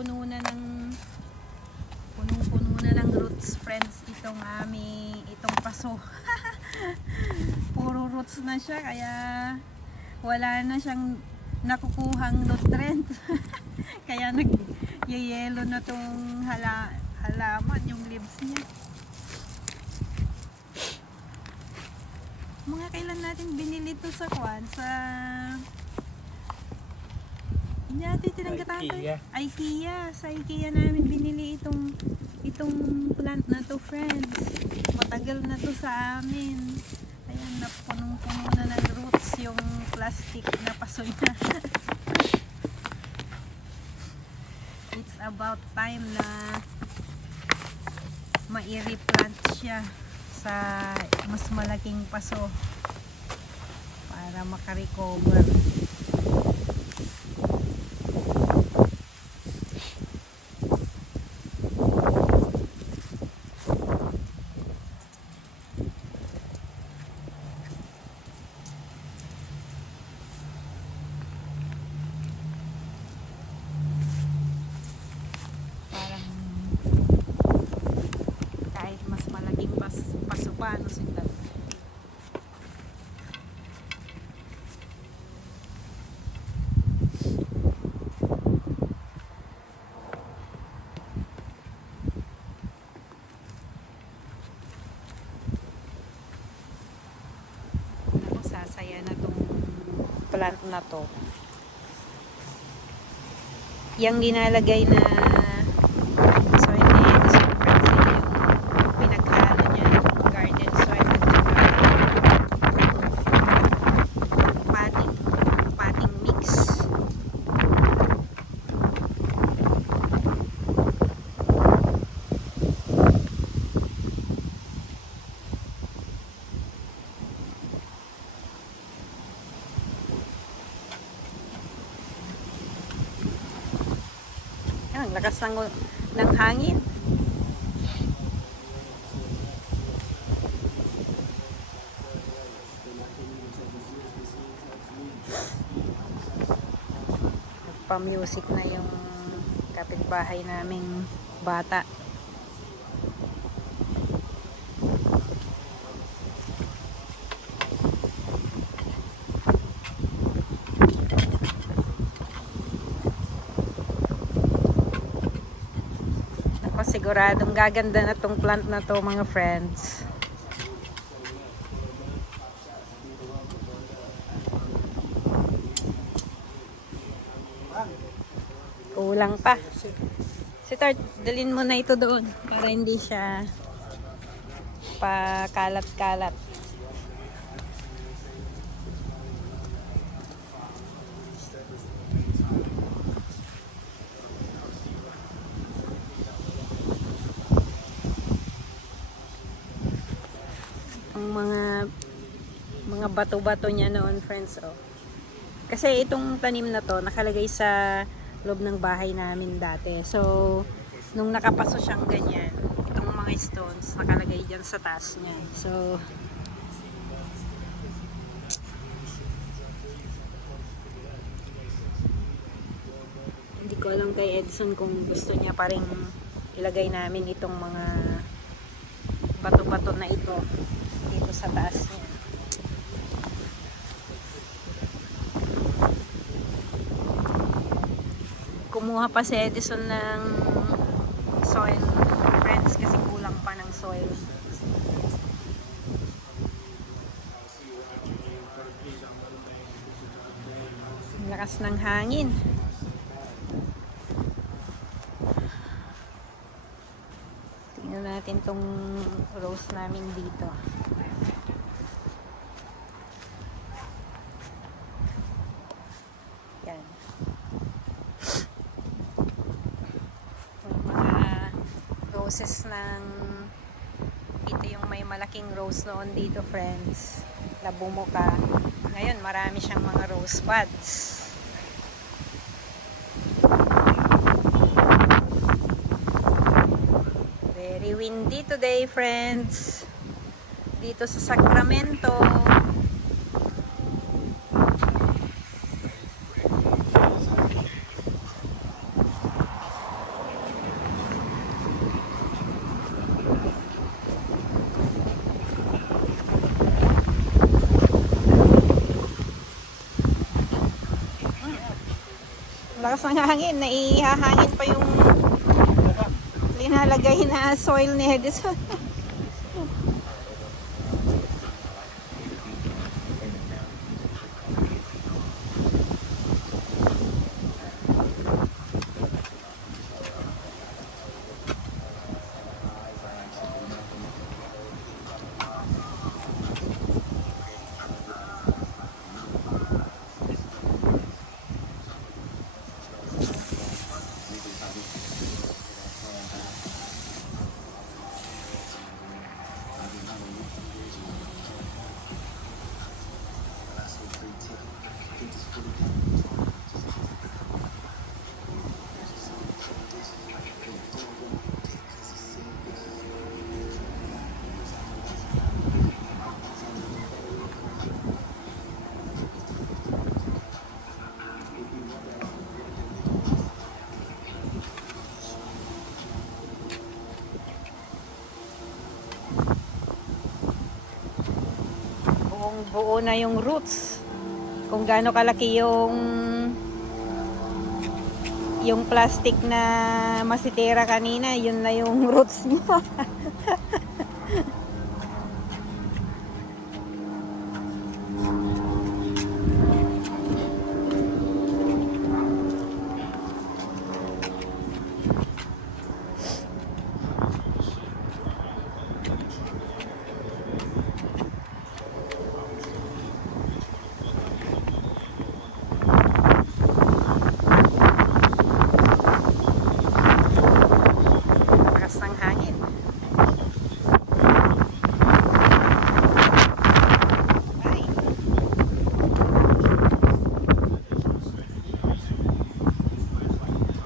punong-puno na ng roots, friends, itong paso. Puro roots na siya, kaya wala na siyang nakukuhang nutrient. Kaya nag-yellow na tong halaman, yung leaves niya. Mga kailan natin binili to sa hindi natin tinanggataan to. IKEA. Sa IKEA namin binili itong plant na to, friends. Matagal na to sa amin. Ayan, napunong-puno na ng roots yung plastic na paso niya. It's about time na mai-replant siya sa mas malaking paso para makarecover. Paano sila? Ako, sasaya na tong plant na to. Yang ginalagay na ang lakas ng hangin. Nagpa-music na yung kapitbahay naming bata. Siguradong gaganda na tong plant na to, mga friends. Kulang pa. Si Tart, dalhin mo na ito doon para hindi siya pakalat-kalat. Mga bato-bato niya noon, friends, oh. Kasi itong tanim na to nakalagay sa loob ng bahay namin dati. So nung nakapaso siyang ganyan, itong mga stones nakalagay diyan sa taas niya. So hindi ko alam kay Edson kung gusto niya pa ring ilagay namin itong mga bato-bato na ito dito sa taas niya. Kumuha pa si Edison ng soil, friends, kasi kulang pa ng soil. Lakas ng hangin. Tingnan natin tong rose namin dito. Yan. Roses ng ito yung may malaking rose noon dito, friends, na bumuka. Ngayon marami siyang mga rose buds. Very windy today, friends, dito sa Sacramento. Lakas ng hangin, naihahangin pa yung linalagay na soil ni Edison. Buo na yung roots. Kung gaano kalaki yung plastic na masitera kanina, yun na yung roots niya.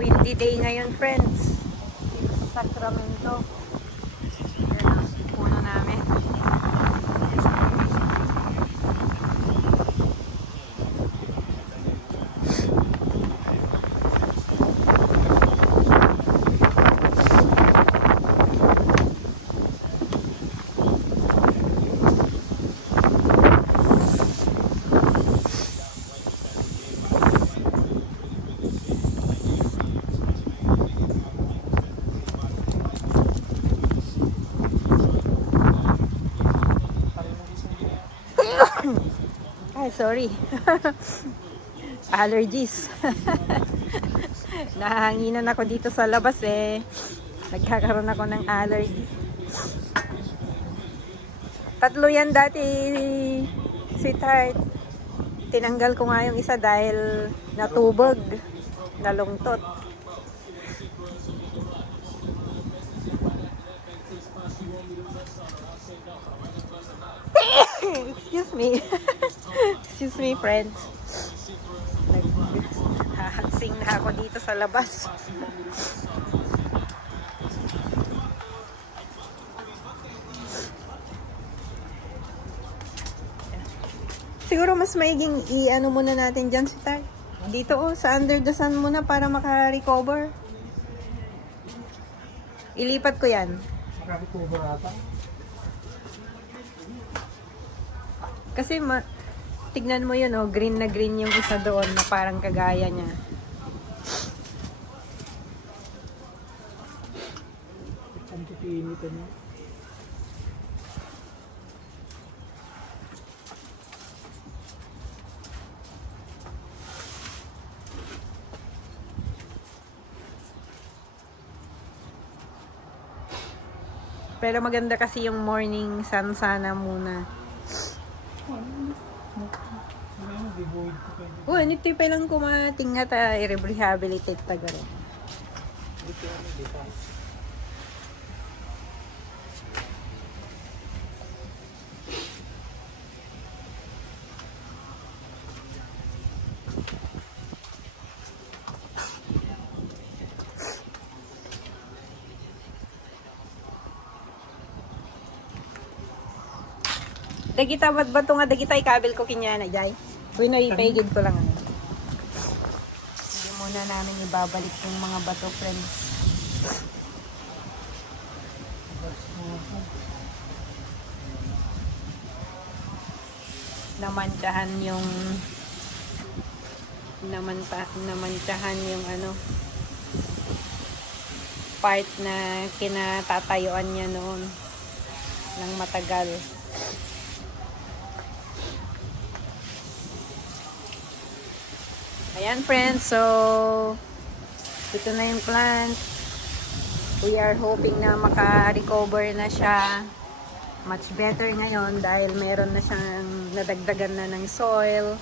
Windy day ngayon, friends, dito sa Sacramento. Yan ang puno namin. Ay, sorry. Allergies. Nahanginan ako dito sa labas eh. Nagkakaroon ako ng allergy. 3 yan dati, sweetheart. Tinanggal ko nga yung isa dahil natubog, nalungtot. Excuse me. Excuse me, friends. Naghahagsing na ako dito sa labas. Siguro mas maiging i-ano muna natin dyan si Tay. Dito sa under the sun muna para maka-recover. Ilipat ko yan. Maka-recover ata? Kasi tignan mo yun, oh, green na green yung isa doon na parang kagaya niya. Ang titinitan niya. Pero maganda kasi yung morning sun sana muna. Nito pa lang kumating nga ta i-rehabilitate ta garo. Dagita ba't nga dagita ikabil ko kinya na jay. Uy na ipaigid ko lang ano. Hindi muna namin ibabalik yung mga bato, friends. Namantsahan namantsahan yung ano, part na kinatatayuan niya noon ng matagal. Ayan friends, so ito na yung plant. We are hoping na maka-recover na siya. Much better ngayon dahil meron na siyang nadagdagan na ng soil.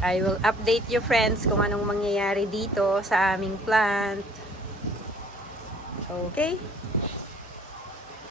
I will update you friends kung anong mangyayari dito sa aming plant. Okay?